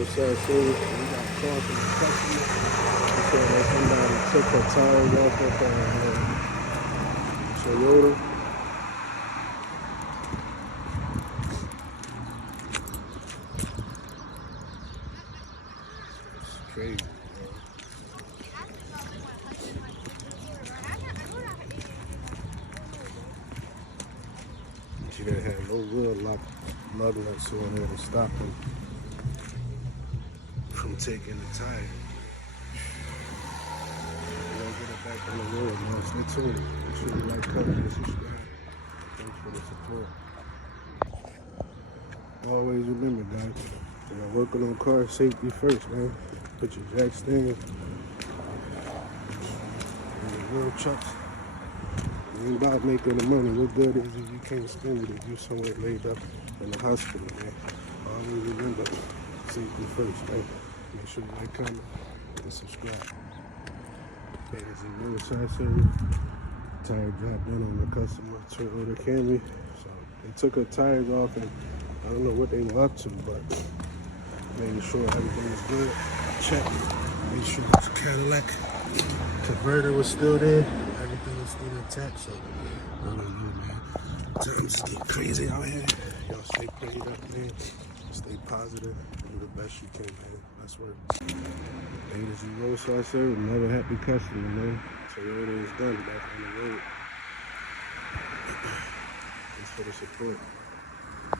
roadside service. We got a call from the customer. They said that somebody took her tires off of her Toyota. It's crazy, man. She didn't have no real lug nuts on there to stop him from taking the tire. We're gonna get it back on the road, man. Stay tuned. Make sure you like, comment, and subscribe. Thanks for the support. Always remember, guys, when you're working on car safety first, man. Put your jack stand in your real trucks. It ain't about making the money. What good is if you can't spend it if you're somewhere laid up in the hospital, man? Always remember, safety first, man. Make sure you like, comment, and subscribe. Okay, it's a roadside service. Tire dropped in on the customer, Toyota Camry. So they took her tires off, and I don't know what they were up to, but making sure everything was good. Check. Make sure the Cadillac converter was still there. Everything was still intact, so really good, man. Times get crazy out here. Y'all stay prayed up, man. Stay positive. Do the best you can, man. That's work. Hey, this is roadside service. Never happy customer, man. Toyota is done back on the road. Thanks for the support.